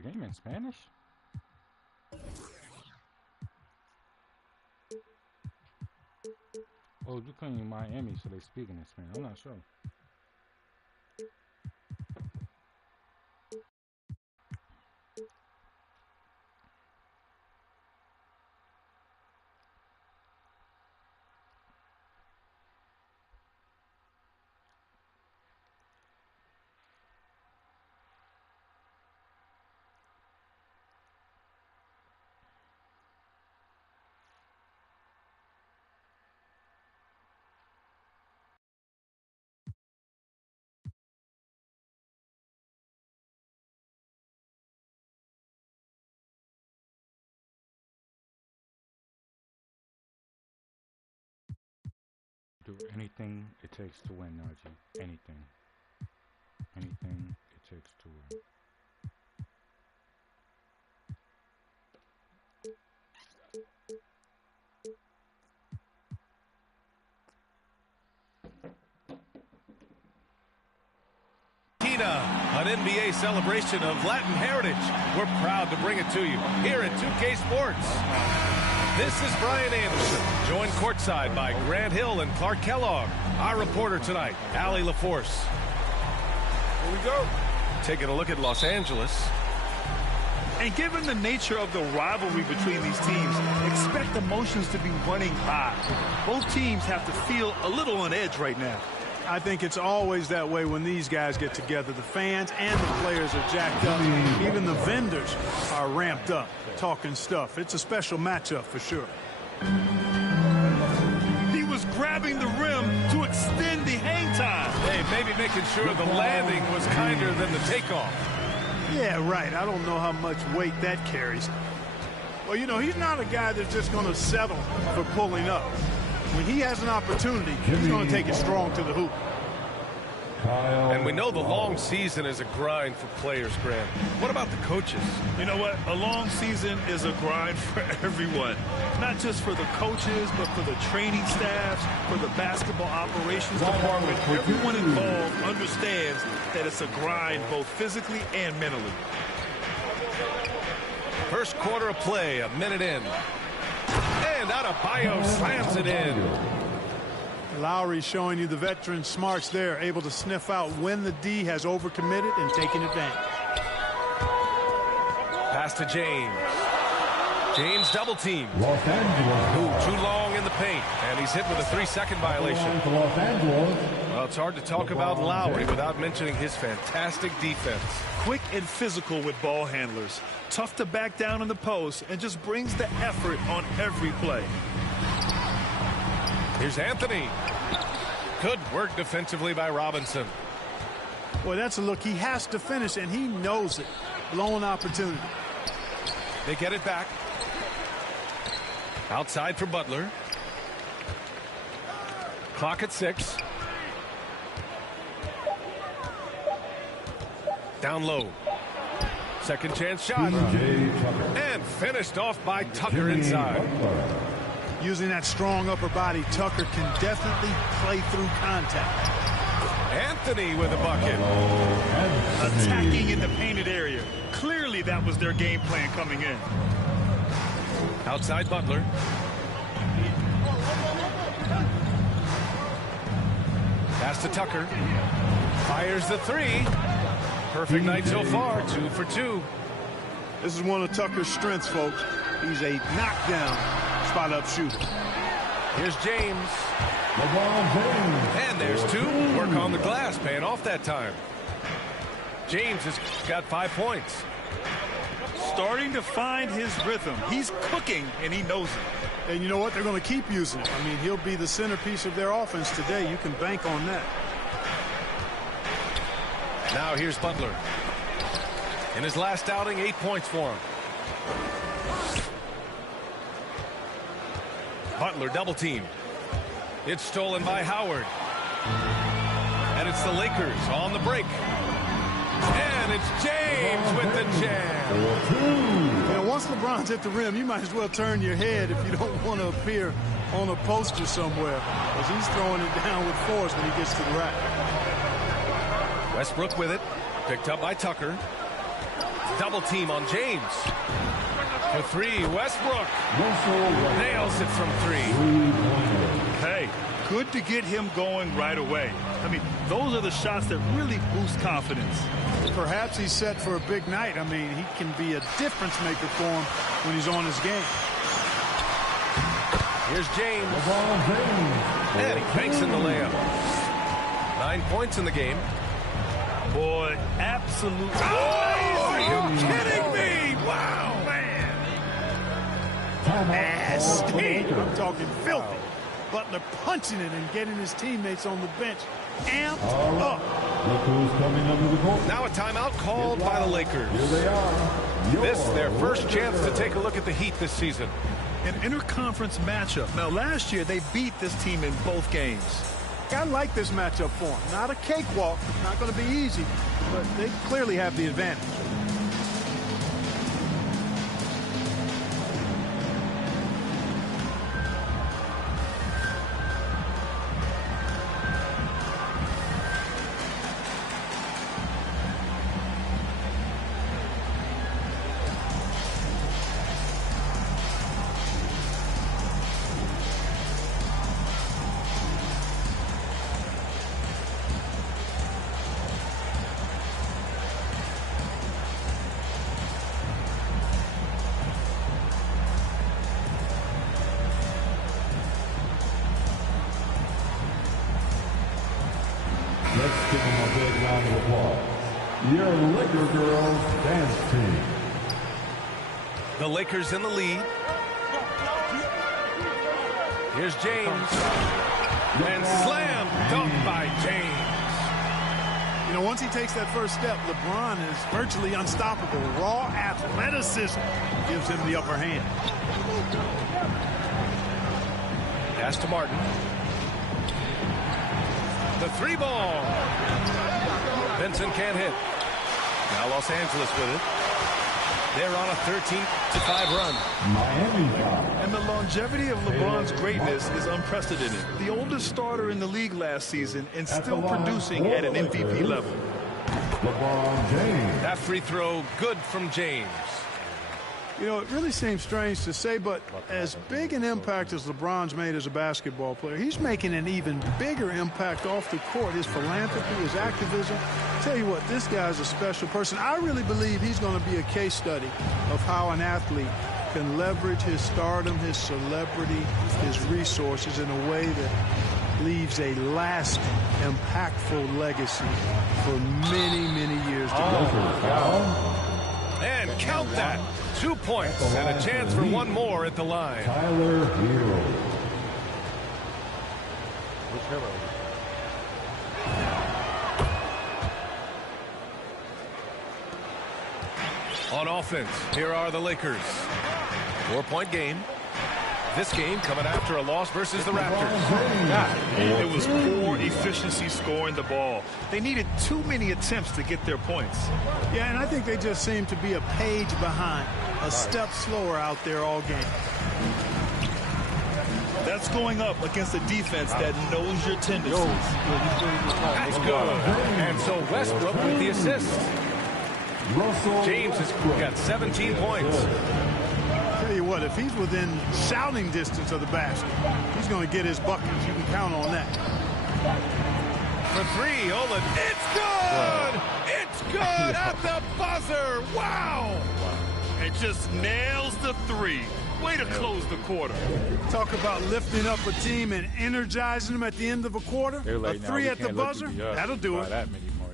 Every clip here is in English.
the game in Spanish? Oh, you're playing Miami, so they speaking in Spanish. I'm not sure. Do anything it takes to win, Najee. Anything. Anything it takes to win. An NBA celebration of Latin heritage. We're proud to bring it to you here at 2K Sports. This is Brian Anderson, joined courtside by Grant Hill and Clark Kellogg. Our reporter tonight, Allie LaForce. Here we go. Taking a look at Los Angeles. And given the nature of the rivalry between these teams, expect emotions to be running high. Both teams have to feel a little on edge right now. I think it's always that way when these guys get together. The fans and the players are jacked up. Even the vendors are ramped up, talking stuff. It's a special matchup for sure. He was grabbing the rim to extend the hang time. Hey, maybe making sure the landing was kinder than the takeoff. Yeah, right. I don't know how much weight that carries. Well, you know, he's not a guy that's just going to settle for pulling up. When he has an opportunity, he's going to take it strong to the hoop. And we know the long season is a grind for players, Grant. What about the coaches? You know what? A long season is a grind for everyone. Not just for the coaches, but for the training staffs, for the basketball operations department. Everyone involved understands that it's a grind both physically and mentally. First quarter of play, a minute in. And Adebayo slams it in. Lowry showing you the veteran smarts there, able to sniff out when the D has overcommitted and taking advantage. Pass to James. James double team. Los Angeles. Ooh, too long in the paint. And he's hit with a 3-second violation. Los Angeles. Well, it's hard to talk about Lowry without mentioning his fantastic defense. Quick and physical with ball handlers. Tough to back down in the post and just brings the effort on every play. Here's Anthony. Good work defensively by Robinson. Boy, that's a look he has to finish, and he knows it. Blown opportunity. They get it back. Outside for Butler. Clock at 6. Down low. Second chance shot. And finished off by Tucker inside. Using that strong upper body, Tucker can definitely play through contact. Anthony with a bucket. Attacking in the painted area. Clearly that was their game plan coming in. Outside Butler. Pass to Tucker. Fires the 3. Perfect night so far, 2 for 2. This is one of Tucker's strengths, folks. He's a knockdown spot-up shooter. Here's James. And there's 2. Work on the glass, paying off that time. James has got 5 points. Starting to find his rhythm. He's cooking, and he knows it. And you know what? They're going to keep using it. I mean, he'll be the centerpiece of their offense today. You can bank on that. Now here's Butler. In his last outing, 8 points for him. Butler double teamed. It's stolen by Howard. And it's the Lakers on the break. And it's James with the jam. You know, once LeBron's at the rim, you might as well turn your head if you don't want to appear on a poster somewhere, because he's throwing it down with force when he gets to the rack. Westbrook with it. Picked up by Tucker. double team on James. For three, Westbrook nails it from three. Hey, good to get him going right away. I mean, those are the shots that really boost confidence. Perhaps he's set for a big night. I mean, he can be a difference maker for him when he's on his game. Here's James. And he banks in the layup. 9 points in the game. Boy, absolute. Oh, are you kidding me? Wow, man. Nasty. I'm talking filthy. Butler punching it and getting his teammates on the bench amped up. Look who's coming under the court. Now a timeout called by the Lakers. Here they are. This their first chance to take a look at the Heat this season. An interconference matchup. Now, last year, they beat this team in both games. I like this matchup for him. Not a cakewalk. Not going to be easy, but they clearly have the advantage. Let's give them a big round of applause. Your Laker girls dance team. The Lakers in the lead. Here's James. And slam dunk by James. You know, once he takes that first step, LeBron is virtually unstoppable. Raw athleticism gives him the upper hand. Pass to Martin. The three ball. Benson can't hit. Now Los Angeles with it. They're on a 13-5 run. Miami foul. And the longevity of LeBron's greatness is unprecedented. The oldest starter in the league last season and still producing at an MVP level. LeBron James. That free throw good from James. You know, it really seems strange to say, but as big an impact as LeBron's made as a basketball player, he's making an even bigger impact off the court. His philanthropy, his activism. Tell you what, this guy's a special person. I really believe he's going to be a case study of how an athlete can leverage his stardom, his celebrity, his resources in a way that leaves a lasting, impactful legacy for many, many years to come. And count that. 2 points and a chance for one more at the line. Tyler Hero. On offense, here are the Lakers. 4-point game. This game coming after a loss versus the Raptors. It was poor efficiency scoring the ball. They needed too many attempts to get their points. Yeah, and I think they just seem to be a page behind, a step slower out there all game. That's going up against a defense that knows your tendencies. That's good. And so Westbrook with the assist. James has got 17 points. Tell you what, if he's within shouting distance of the basket, he's going to get his buckets. You can count on that. For three, Olin. It's good! It's good at the buzzer! Wow! And just nails the three. Way to close the quarter. Talk about lifting up a team and energizing them at the end of a quarter. A three at the buzzer, that'll do it. That many more.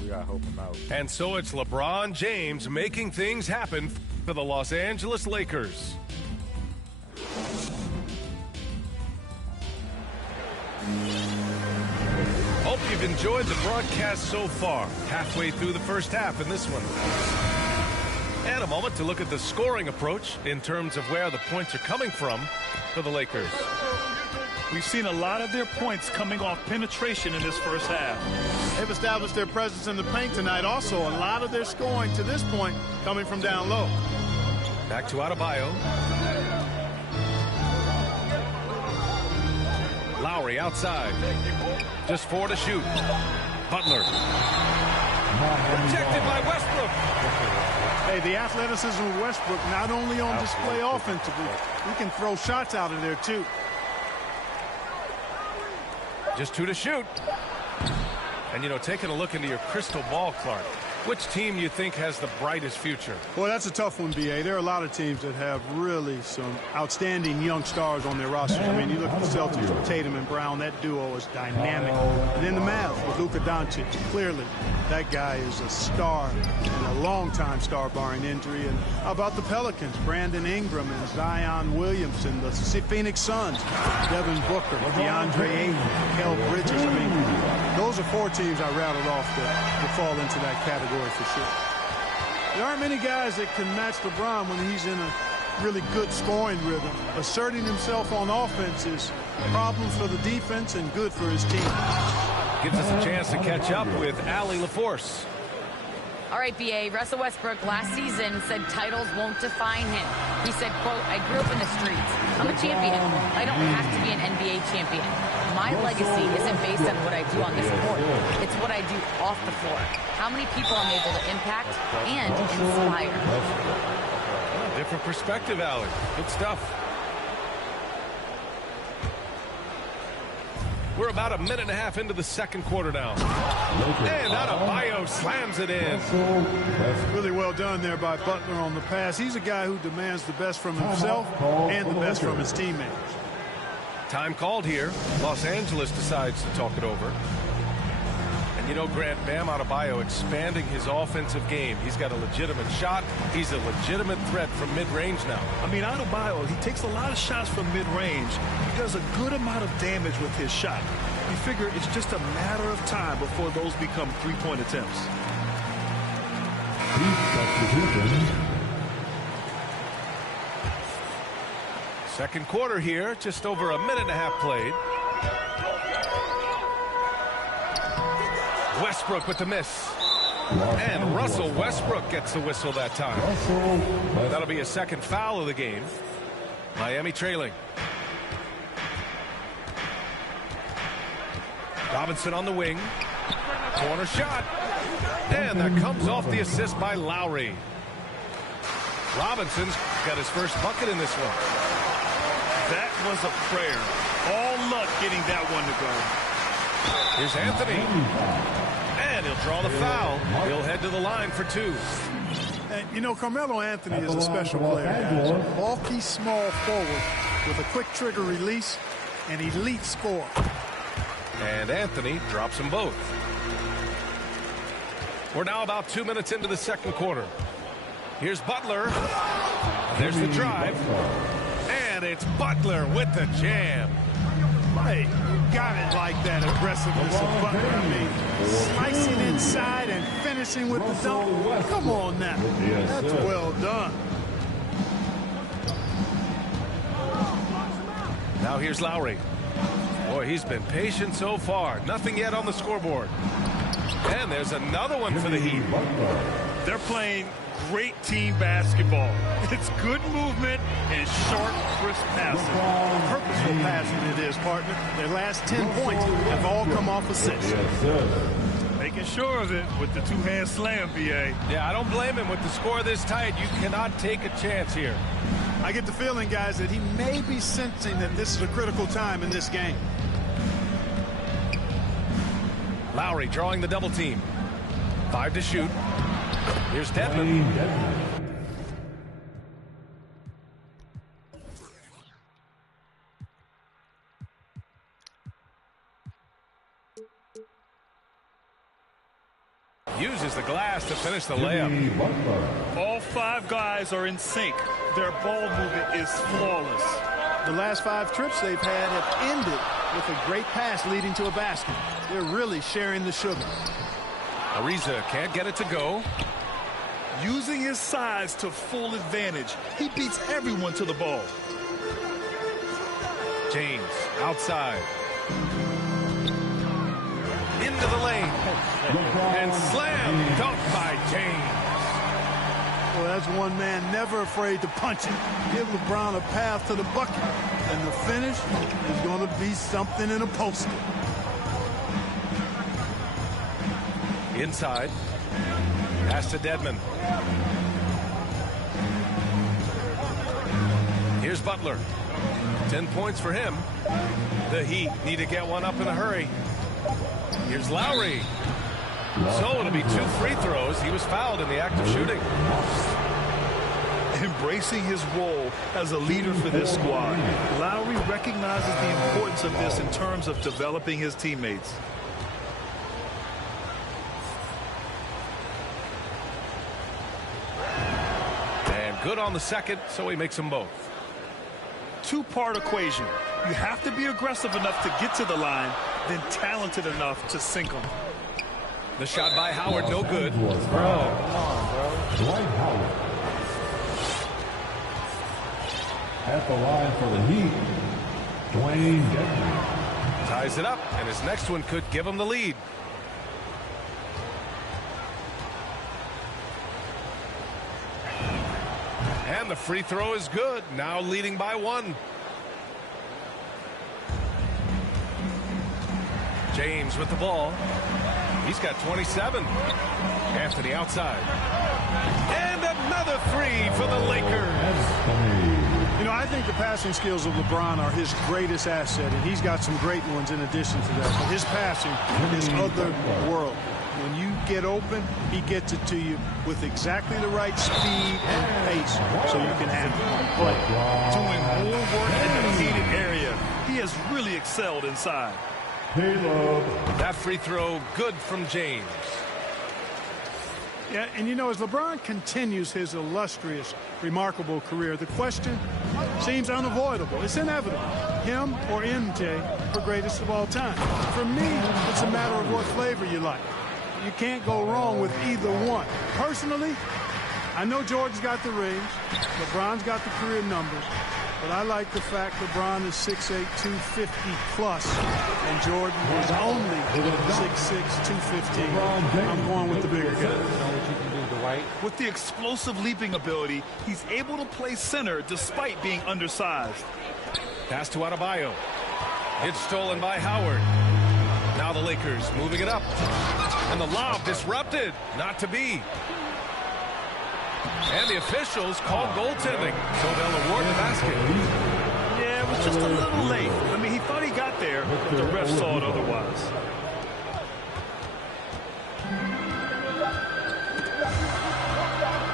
We got to hope him out. And so it's LeBron James making things happen for the Los Angeles Lakers. Hope you've enjoyed the broadcast so far. Halfway through the first half in this one. And a moment to look at the scoring approach in terms of where the points are coming from for the Lakers. We've seen a lot of their points coming off penetration in this first half. They've established their presence in the paint tonight. Also, a lot of their scoring to this point coming from down low. Back to Adebayo. Lowry outside. Just 4 to shoot. Butler. Protected by Westbrook. Hey, the athleticism of Westbrook not only on display offensively, he can throw shots out of there too. Just 2 to shoot. And, you know, taking a look into your crystal ball, Clark, which team you think has the brightest future? Boy, that's a tough one, B.A. There are a lot of teams that have really some outstanding young stars on their rosters. I mean, you look at the Celtics with Tatum and Brown. That duo is dynamic. And then the Mavs with Luka Doncic. Clearly, that guy is a star and a long-time star barring injury. And how about the Pelicans? Brandon Ingram and Zion Williamson. The Phoenix Suns, Devin Booker, DeAndre Ayton, Kel Bridges. I mean, those are 4 teams I rattled off that fall into that category for sure. There aren't many guys that can match LeBron when he's in a really good scoring rhythm. Asserting himself on offense is problems for the defense and good for his team. Gives us a chance to catch up with Allie LaForce. All right, B.A. Russell Westbrook last season said titles won't define him. He said, quote, I grew up in the streets. I'm a champion. I don't have to be an NBA champion. My legacy isn't based on what I do on this court. It's what I do off the floor. How many people I'm able to impact and inspire. Different perspective, Allie. Good stuff. We're about a minute and a half into the second quarter now. And Adebayo slams it in. Really well done there by Butler on the pass. He's a guy who demands the best from himself and the best from his teammates. Time called here. Los Angeles decides to talk it over. And you know, Grant, Bam Adebayo expanding his offensive game. He's got a legitimate shot. He's a legitimate threat from mid-range now. I mean, Adebayo, he takes a lot of shots from mid-range. He does a good amount of damage with his shot. You figure it's just a matter of time before those become three-point attempts. Second quarter here, just over a minute and a half played. Westbrook with the miss. And Russell Westbrook gets the whistle that time. That'll be a second foul of the game. Miami trailing. Robinson on the wing. Corner shot. And that comes off the assist by Lowry. Robinson's got his first bucket in this one. That was a prayer. All luck getting that one to go. Here's Anthony. And he'll draw the foul. He'll head to the line for 2. And, you know, Carmelo Anthony is a special player. Bulky, small forward with a quick trigger release and elite score. And Anthony drops them both. We're now about 2 minutes into the second quarter. Here's Butler. There's the drive. And it's Butler with the jam. Hey, you got it like that aggressiveness of Butler. I mean, slicing inside and finishing with the dunk. Come on now. That's well done. Now here's Lowry. Boy, he's been patient so far. Nothing yet on the scoreboard. And there's another one for the Heat. They're playing great team basketball. It's good movement and short, crisp passing. Purposeful passing it is, partner. Their last 10 points have all come off assists. Making sure of it with the two-hand slam, B.A. Yeah, I don't blame him with the score this tight. You cannot take a chance here. I get the feeling, guys, that he may be sensing that this is a critical time in this game. Lowry drawing the double team. 5 to shoot. Here's Dedmon. Uses the glass to finish the layup. All 5 guys are in sync. Their ball movement is flawless. The last 5 trips they've had have ended with a great pass leading to a basket. They're really sharing the sugar. Ariza can't get it to go. Using his size to full advantage. He beats everyone to the ball. James outside. Into the lane. And slam dunk by James. Well, that's one man never afraid to punch it. Give LeBron a path to the bucket. And the finish is going to be something in a poster. Inside. Pass to Dedmon. Here's Butler. 10 points for him. The Heat need to get one up in a hurry. Here's Lowry. So it'll be 2 free throws. He was fouled in the act of shooting. Embracing his role as a leader for this squad, Lowry recognizes the importance of this in terms of developing his teammates. And good on the second, so he makes them both. Two-part equation. You have to be aggressive enough to get to the line, then talented enough to sink them. The shot by Howard, no good. Bro, come on, bro. Dwight Howard. At the line for the Heat, Dwayne Dedmon. Ties it up, and his next one could give him the lead. And the free throw is good. Now leading by 1. James with the ball. He's got 27. Anthony outside. And another 3 for the Lakers. You know, I think the passing skills of LeBron are his greatest asset, and he's got some great ones in addition to that. But his passing is otherworldly. When you get open, he gets it to you with exactly the right speed and pace so you can handle it. Doing more work in the heated area. He has really excelled inside. That free throw good from James. Yeah, and you know, as LeBron continues his illustrious, remarkable career, the question seems unavoidable. It's inevitable. Him or MJ for greatest of all time. For me, it's a matter of what flavor you like. You can't go wrong with either one. Personally, I know Jordan's got the rings, LeBron's got the career numbers, but I like the fact LeBron is 6'8", 250 plus, and Jordan is only 6'6", 215. I'm going with the bigger guy. With the explosive leaping ability, he's able to play center despite being undersized. Pass to Adebayo. It's stolen by Howard. Now the Lakers moving it up. And the lob disrupted. Not to be. And the officials call goaltending, so they'll award the basket. Yeah, it was just a little late. I mean, he thought he got there, but the ref saw it otherwise.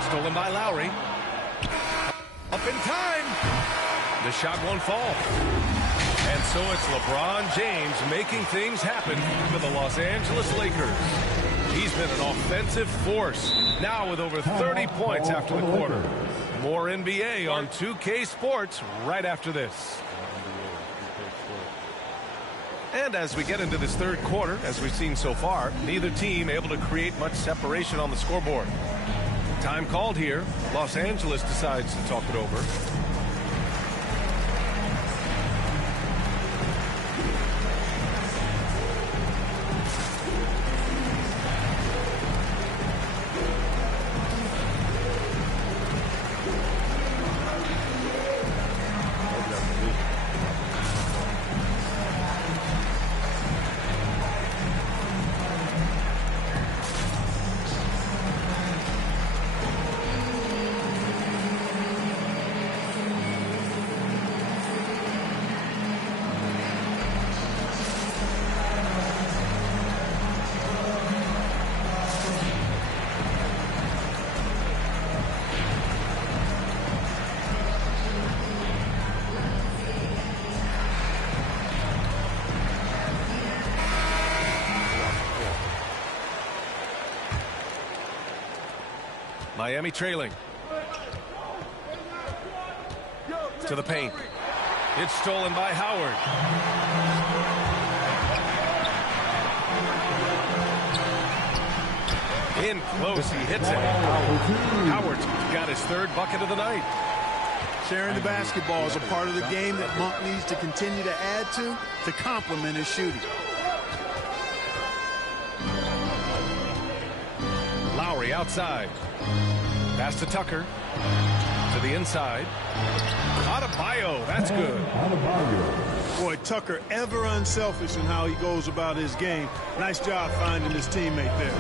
Stolen by Lowry. Up in time. The shot won't fall. And so it's LeBron James making things happen for the Los Angeles Lakers. He's been an offensive force, now with over 30 points after the quarter. More NBA on 2K Sports right after this. And as we get into this third quarter, as we've seen so far, neither team able to create much separation on the scoreboard. Time called here. Los Angeles decides to talk it over. Miami trailing. To the paint. It's stolen by Howard. In close, he hits it. Howard's got his third bucket of the night. Sharing the basketball is a part of the game that Monk needs to continue to add to complement his shooting. Lowry outside. Pass to Tucker. To the inside. Adebayo, that's good. Boy, Tucker ever unselfish in how he goes about his game. Nice job finding his teammate there.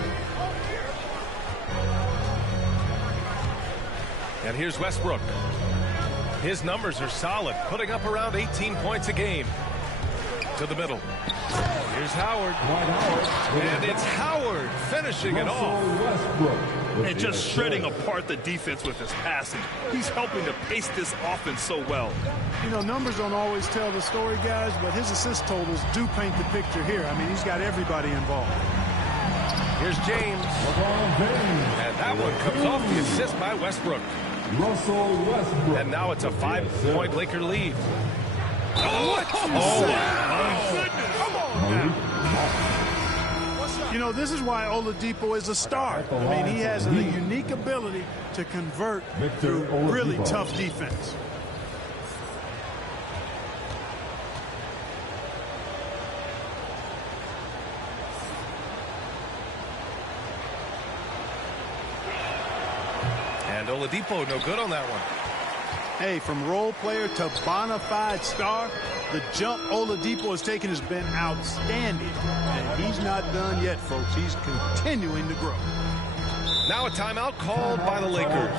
And here's Westbrook. His numbers are solid, putting up around 18 points a game. To the middle. Here's Howard. And it's Howard finishing it off. And just shredding apart the defense with his passing. He's helping to pace this offense so well. You know, numbers don't always tell the story, guys, but his assist totals do paint the picture here. I mean, he's got everybody involved. Here's James. And that one comes off the assist by Westbrook. Russell Westbrook. And now it's a 5-point Laker lead. Oh, my goodness. Come on now. You know, this is why Oladipo is a star. I mean, he has a unique ability to convert through really tough defense. And Oladipo no good on that one. Hey, from role player to bona fide star, the jump Oladipo has taken has been outstanding. And he's not done yet, folks. He's continuing to grow. Now a timeout called by the Lakers.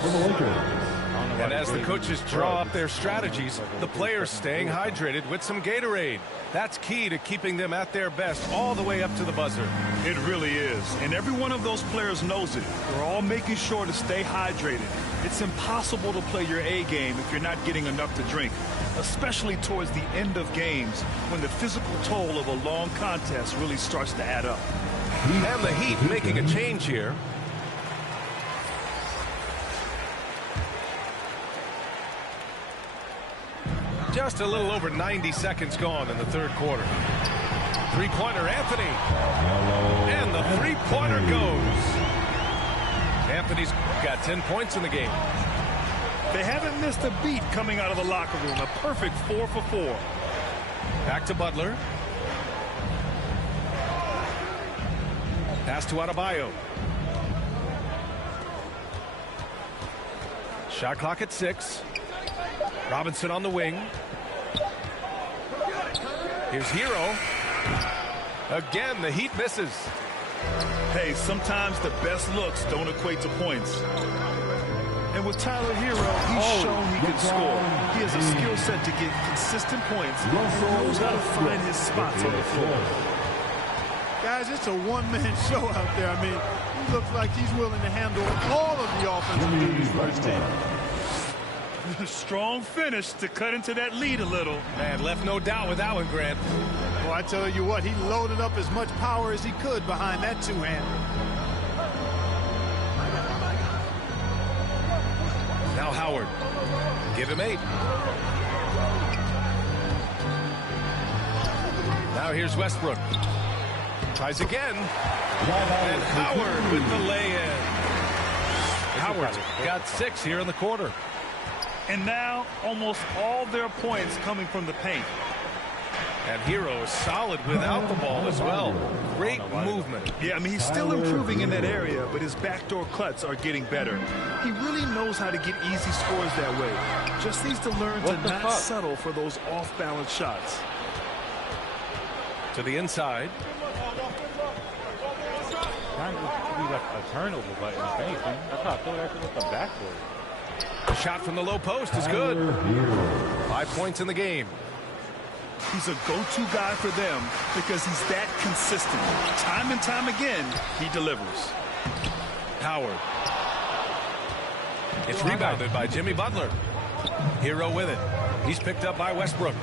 And as the coaches draw up their strategies, the players staying hydrated with some Gatorade. That's key to keeping them at their best all the way up to the buzzer. It really is. And every one of those players knows it. They're all making sure to stay hydrated. It's impossible to play your A game if you're not getting enough to drink, especially towards the end of games when the physical toll of a long contest really starts to add up. And the Heat making a change here. Just a little over 90 seconds gone in the third quarter. Three-pointer, Anthony. And the three-pointer goes. Anthony's got 10 points in the game. They haven't missed a beat coming out of the locker room. A perfect 4 for 4. Back to Butler. Pass to Adebayo. Shot clock at 6. Robinson on the wing. Here's Hero. Again, the Heat misses. Hey, sometimes the best looks don't equate to points. And with Tyler Hero, he's shown he can score. He has a skill set to get consistent points. He knows how to find his spots on the floor. Guys, it's a one-man show out there. I mean, he looks like he's willing to handle all of the offensive duties for his team. Strong finish to cut into that lead a little. Man, left no doubt with that one, Grant. Well, I tell you what, he loaded up as much power as he could behind that two-hand. Now Howard. Give him 8. Now here's Westbrook. Tries again. And Howard with the lay-in. Howard's got 6 here in the quarter. And now almost all their points coming from the paint. And Hero is solid without the ball as well. Great movement. Yeah, I mean, he's still improving in that area, but his backdoor cuts are getting better. He really knows how to get easy scores that way. Just needs to learn to not settle for those off-balance shots. To the inside. Kind of be like a turnover button, if anything. I thought I thought that was the backboard. Shot from the low post is good. 5 points in the game. He's a go-to guy for them because he's that consistent. Time and time again, he delivers. Howard. It's rebounded by Jimmy Butler. Hero with it. He's picked up by Westbrook.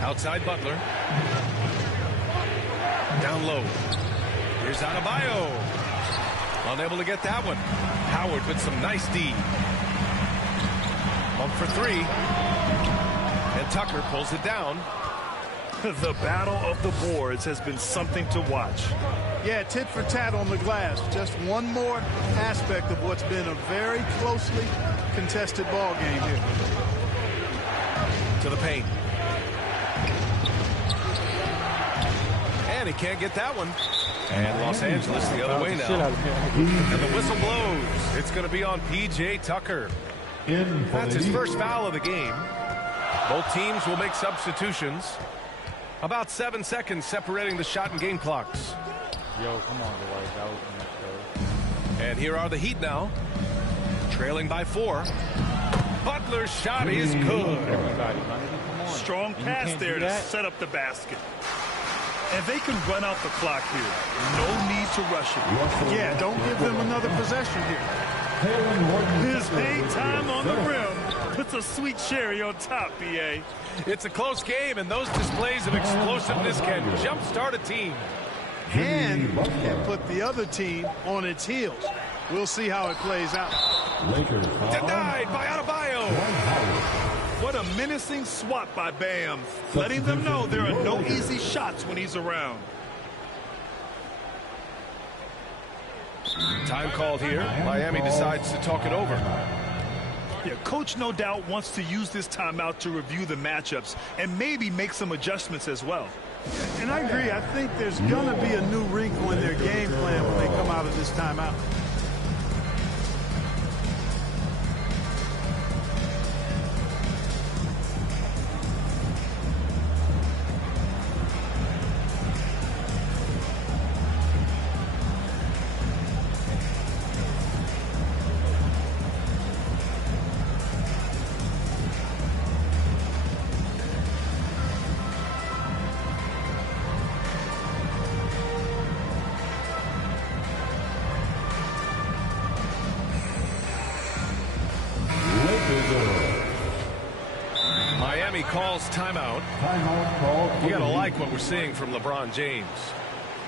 Outside Butler. Down low. Here's Adebayo. Unable to get that one. Howard with some nice D. Bump for 3. And Tucker pulls it down. The battle of the boards has been something to watch. Yeah, tit for tat on the glass. Just one more aspect of what's been a very closely contested ball game here. To the paint. And he can't get that one. And Los Angeles the other way now. And the whistle blows. It's going to be on P.J. Tucker. That's his first foul of the game. Both teams will make substitutions. About 7 seconds separating the shot and game clocks. Yo, come on, boys. That was And here are the Heat now, trailing by 4. Butler's shot is good. Strong pass there to set up the basket. And they can run out the clock here. No need to rush it. Yeah, don't give them another possession here. His hang time on the rim puts a sweet cherry on top, B.A. It's a close game, and those displays of explosiveness can jumpstart a team. And put the other team on its heels. We'll see how it plays out. Lakers Denied by Adebayo. What a menacing swat by Bam, letting them know there are no easy shots when he's around. Time called here. Miami decides to talk it over. Yeah, coach no doubt wants to use this timeout to review the matchups and maybe make some adjustments as well. And I agree. I think there's going to be a new wrinkle in their game plan when they come out of this timeout. Miami calls timeout. Timeout called. You gotta like what we're seeing from LeBron James.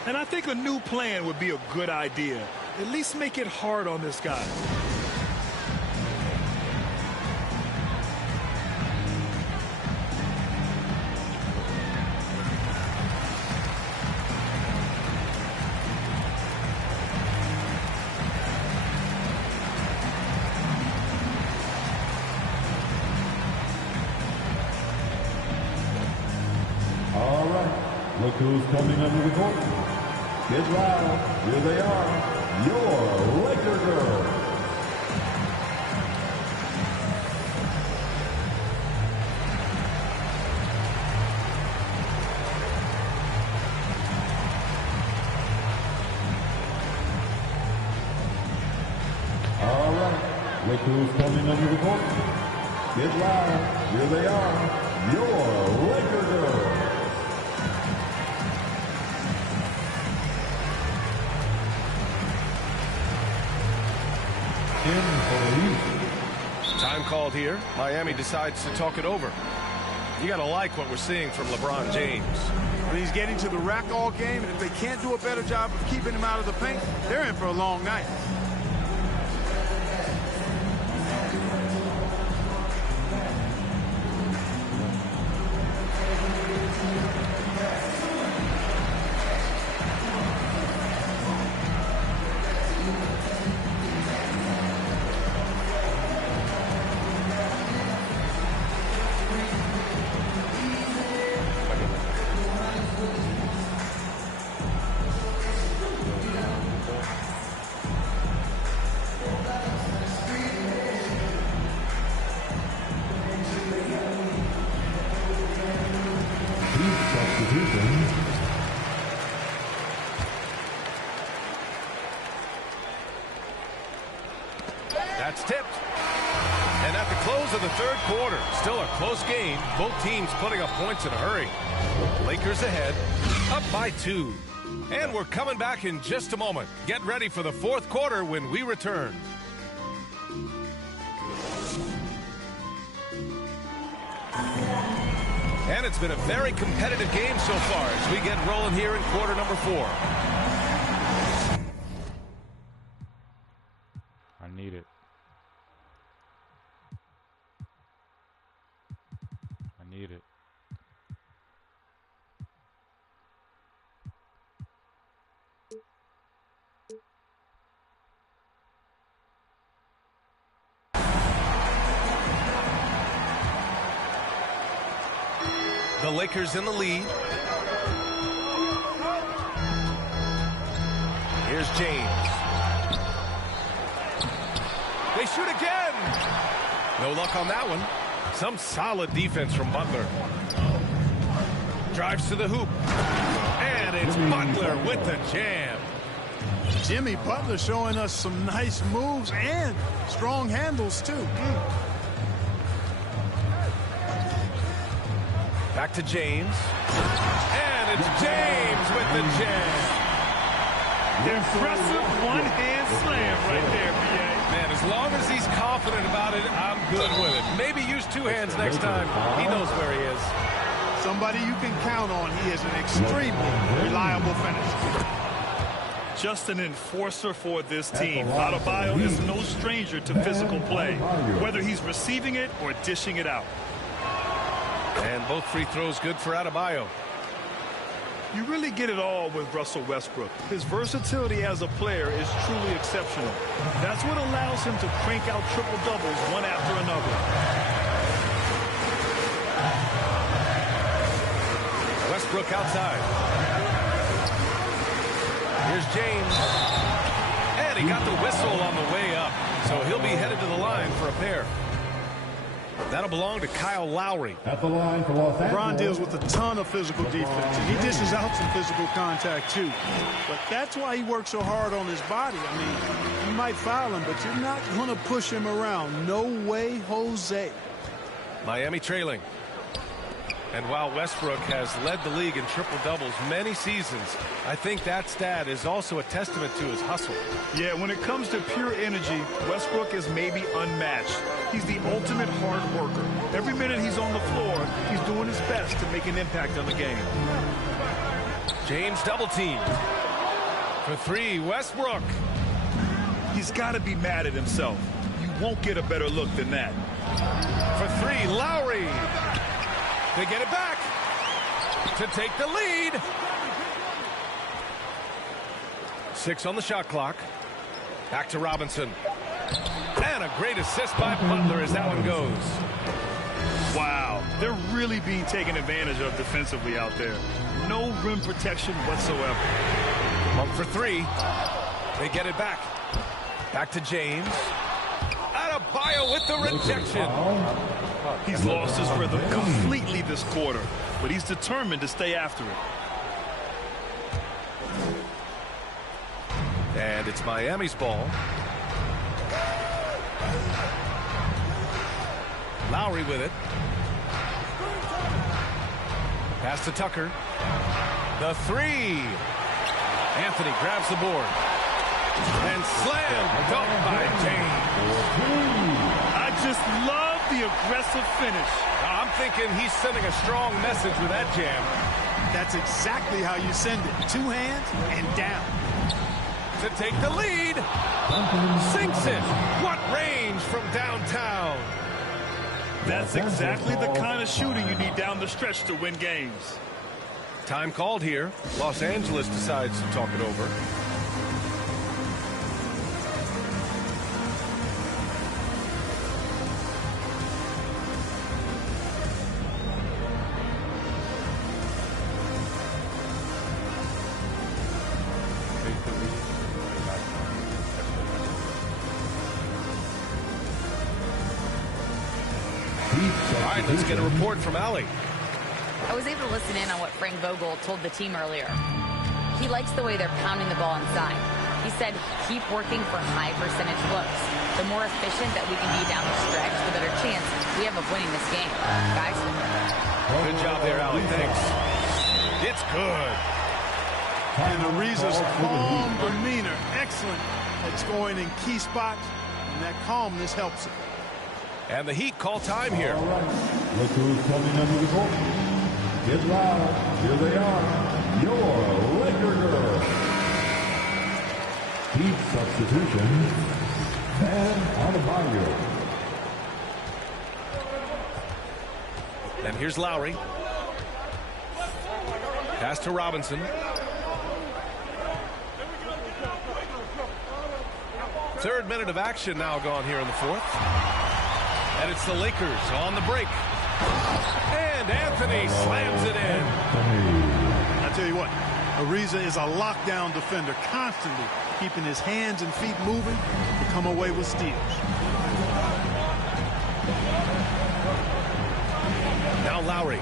And I think a new plan would be a good idea. At least make it hard on this guy. All right. Look who's coming under the court. Get loud. Here they are. Your Laker girls. All right. Look who's coming under the court. Get loud. Here they are. Your Laker girls. Time called here. Miami decides to talk it over. You gotta like what we're seeing from LeBron James. When he's getting to the rack all game, and if they can't do a better job of keeping him out of the paint, they're in for a long night. That's tipped. And at the close of the third quarter, still a close game. Both teams putting up points in a hurry. Lakers ahead, up by 2. And we're coming back in just a moment. Get ready for the fourth quarter when we return. And it's been a very competitive game so far as we get rolling here in quarter number 4. I need it. I need it. The Lakers in the lead. Here's James. They shoot again. No luck on that one. Some solid defense from Butler. Drives to the hoop. And it's Butler with the jam. Jimmy Butler showing us some nice moves and strong handles, too. Back to James. And it's James with the jam. Impressive one-hand slam right there, B.A. Man, as long as he's confident about it, I'm good with it. Maybe use two hands next time. He knows where he is. Somebody you can count on. He is an extremely reliable finisher. Just an enforcer for this team. Adebayo is no stranger to physical play, whether he's receiving it or dishing it out. And both free throws good for Adebayo. You really get it all with Russell Westbrook. His versatility as a player is truly exceptional. That's what allows him to crank out triple-doubles one after another. Westbrook outside. Here's James. And he got the whistle on the way up. So he'll be headed to the line for a pair. That'll belong to Kyle Lowry. At the line for Los Angeles. LeBron deals with a ton of physical defense, and he dishes out some physical contact, too. But that's why he works so hard on his body. I mean, you might foul him, but you're not going to push him around. No way, Jose. Miami trailing. And while Westbrook has led the league in triple-doubles many seasons, I think that stat is also a testament to his hustle. Yeah, when it comes to pure energy, Westbrook is maybe unmatched. He's the ultimate hard worker. Every minute he's on the floor, he's doing his best to make an impact on the game. James double team. For three, Westbrook. He's got to be mad at himself. You won't get a better look than that. For three, Lowry. They get it back to take the lead. 6 on the shot clock. Back to Robinson. And a great assist by Butler as that one goes. Wow, they're really being taken advantage of defensively out there. No rim protection whatsoever. Pump for three. They get it back. Back to James. Adebayo with the rejection. He's lost his rhythm completely this quarter, but he's determined to stay after it. And it's Miami's ball. Lowry with it. Pass to Tucker. The three. Anthony grabs the board. And slam dunked by James. I just love the aggressive finish. I'm thinking he's sending a strong message with that jam. That's exactly how you send it. Two hands and down. To take the lead. Sinks it. What range from downtown. That's exactly the kind of shooting you need down the stretch to win games. Time called here. Los Angeles decides to talk it over. All right, let's get a report from Allie. I was able to listen in on what Frank Vogel told the team earlier. He likes the way they're pounding the ball inside. He said, keep working for high percentage flows. The more efficient that we can be down the stretch, the better chance we have of winning this game. Guys? Good job there, Allie. Thanks. It's good. And Ariza's calm demeanor, excellent at scoring in key spots, and that calmness helps him. And the Heat call time here. All right. Look who's coming under the court. Get loud. Here they are. Your Laker girls. Heat substitution. And Adebayo. And here's Lowry. Pass to Robinson. Third minute of action now gone here in the fourth. And it's the Lakers on the break. And Anthony slams it in. I tell you what, Ariza is a lockdown defender, constantly keeping his hands and feet moving to come away with steals. Now Lowry.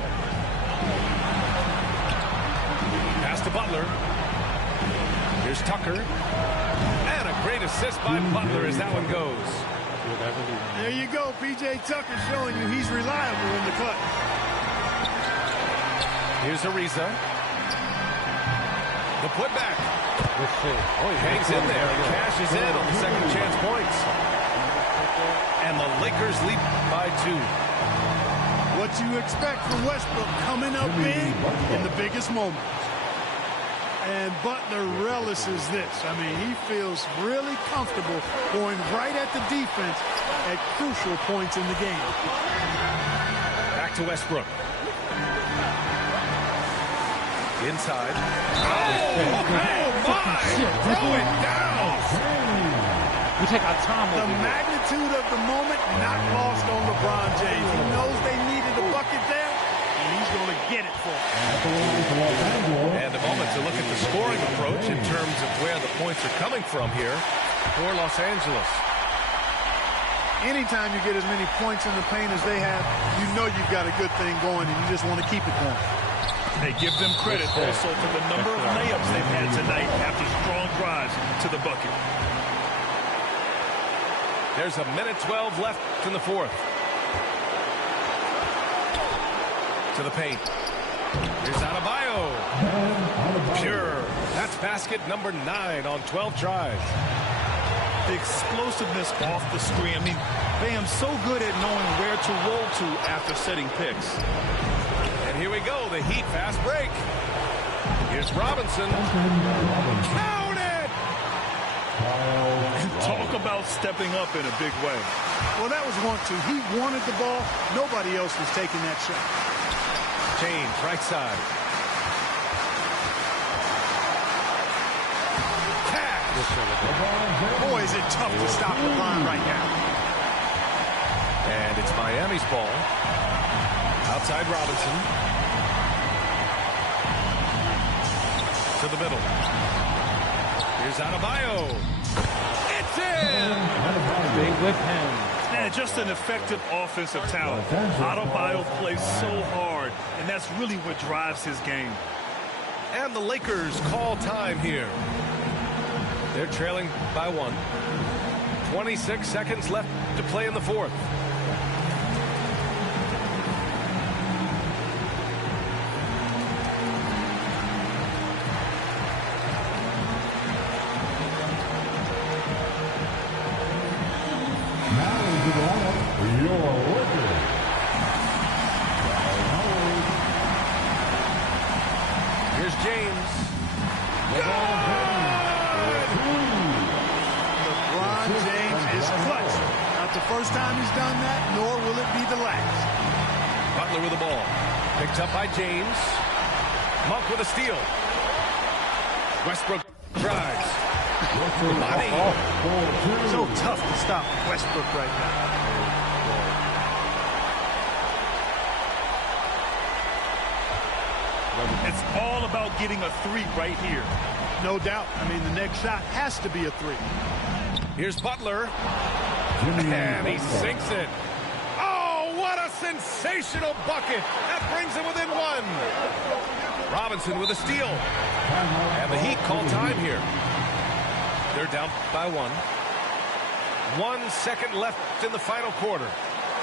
Pass to Butler. Here's Tucker. And a great assist by Butler as that one goes. There you go, P.J. Tucker showing you he's reliable in the clutch. Here's Ariza. The putback. Oh, he hangs in there and cashes in on the second chance points. And the Lakers lead by 2. What you expect from Westbrook coming up big in the biggest moment. And Butler relishes this. I mean, he feels really comfortable going right at the defense at crucial points in the game. Back to Westbrook. Inside. Oh my! Throw it down! We take our time The over here. magnitude of the moment not lost on LeBron James. He knows they needed a bucket there, and he's going to get it for them. And a moment to look at the scoring approach in terms of where the points are coming from here for Los Angeles. Anytime you get as many points in the paint as they have, you know you've got a good thing going, and you just want to keep it going. They give them credit also for the number of layups they've had tonight after strong drives to the bucket. There's a minute 12 left in the fourth. To the paint. Here's Adebayo. Pure. That's basket number 9 on 12 tries. The explosiveness off the screen. I mean, Bam's so good at knowing where to roll to after setting picks. And here we go, the Heat fast break. Here's Robinson. Count it! Talk about stepping up in a big way. Well, that was 1-2. He wanted the ball. Nobody else was taking that shot. James, right side. Cash. Boy, is it tough to stop LeBron right now. And it's Miami's ball. Outside Robinson. To the middle. Here's Adebayo. It's in! Stay with him. Man, just an effective offensive talent. Adebayo plays so hard, and that's really what drives his game. And the Lakers call time here. They're trailing by 1. 26 seconds left to play in the fourth. Here's James. LeBron James is clutch. Not the first time he's done that, nor will it be the last. Butler with the ball. Picked up by James. Monk with a steal. Westbrook drives. Body. So tough to stop Westbrook right now. It's all about getting a 3 right here. No doubt. I mean, the next shot has to be a 3. Here's Butler. And he sinks it. Oh, what a sensational bucket. That brings him within 1. Robinson with a steal. And the Heat call time here. They're down by 1. 1 second left in the final quarter.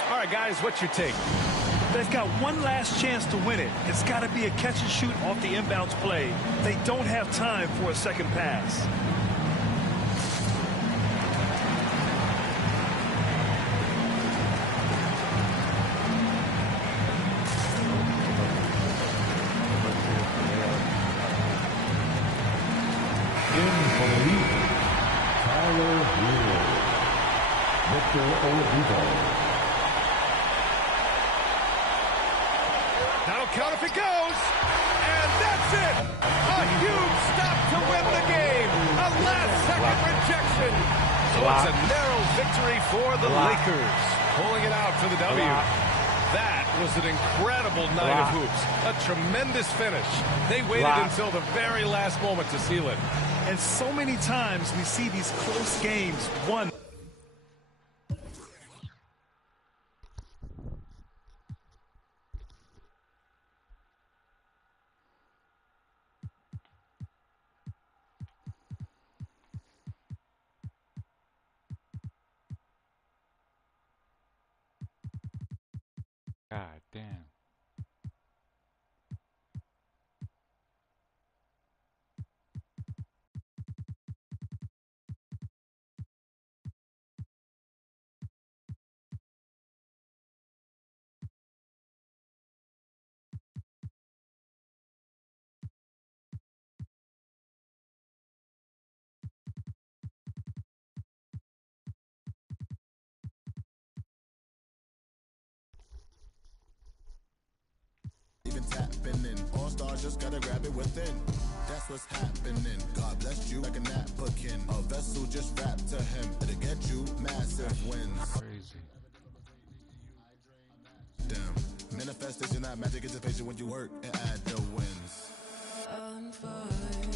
All right, guys, what's your take? They've got one last chance to win it. It's got to be a catch and shoot off the inbounds play. They don't have time for a second pass. That'll count if it goes. And that's it. A huge stop to win the game. A last-second rejection. So it's a narrow victory for the Lakers. Pulling it out for the W. That was an incredible night of hoops. A tremendous finish. They waited until the very last moment to seal it. And so many times we see these close games won. God damn. Even tapping in. All stars just gotta grab it within. That's what's happening. God bless you like a napkin. A vessel just wrapped to him. It'll get you massive wins. Crazy. Damn. Manifestation, not magic, it's a patient when you work and add the wins. I'm fine.